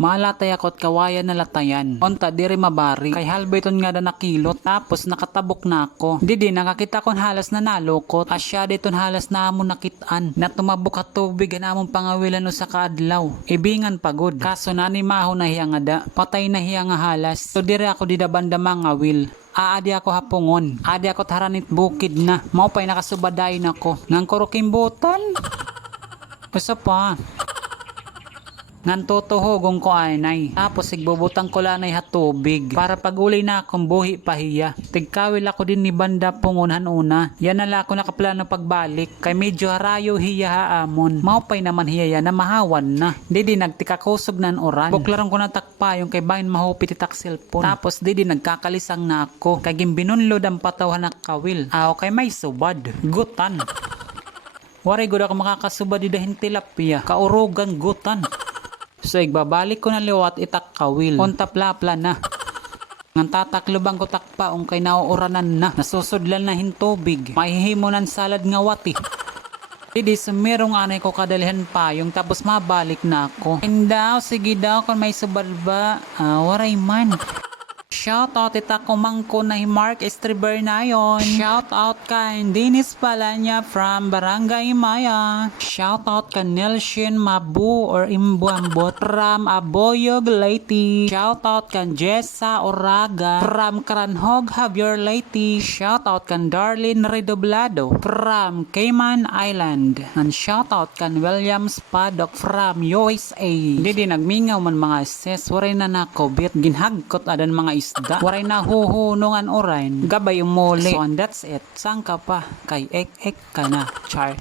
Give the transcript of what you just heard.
Malatay ako't kawayan na latayan. Onta diri mabari. Kay halbayton nga da nakilot. Tapos nakatabok na ako. Didi nakakita kon halas na nalukot. Asya diton halas na amon nakitaan. Na tumabok at tubig na amon pangawilan o sa kaadlaw. Ibingan pagod. Kaso nani maho na hiya nga da. Patay na hiya nga halas. So diri ako di da banda mangawil. Aadi ako hapungon. Adi ako taranit bukid na. Maupay nakasubadayin ako. Nang kurukimbutan. Basta pa. Ngan totohogong ko ay nay. Tapos igbubutang ko lanay hatubig. Para pag-uli na akong buhi pahiya. Tigkawil ako din ni banda pungunhan una. Yan nala ako nakaplano pagbalik. Kay medyo harayo hiya haamon. Maupay naman hiya yan na mahawan na. Didi nagtikakusog nan oran. Buklaran ko na takpa yung kay bahin mahupit itak cellphone. Tapos didi nagkakalisang na ako. Kay gimbinunlod ang patawhan na kawil. Aw kay may subad. Gutan. Waray gud ako makakasubad di dahin tilapia. Kaurugan gutan. So igbabalik ko na liwat itak kawil. Onta plapla na. Ngan tataklubang ko takpa kay nauuranan na. Nasusudlan na hintubig. Mahihimo ng salad nga wati. Didi sumirong anay ko kadalihan pa yung tapos mabalik na ako. And daw, sige daw kung may subad ba. Waray man. Shout out ita kumangko na Mark Estriber na yon. Shout out kay Dennis Palanya from Barangay Maya. Shout out kay Nelshin Mabu or Imbuambot from Aboyog Leyte. Shout out kay Jessa Oraga from Cranhog Javier Leyte. Shout out kay Darlene Redoblado from Cayman Island. And shout out kay Williams Paddock from USA. Didi nagmingaw man mga sis. Waray na nakobit. Ginhagkot adan mga isda. Waray na huhunungan orain. Gabay umuli. So and that's it. Saan ka pa? Kay ek ka na. Char.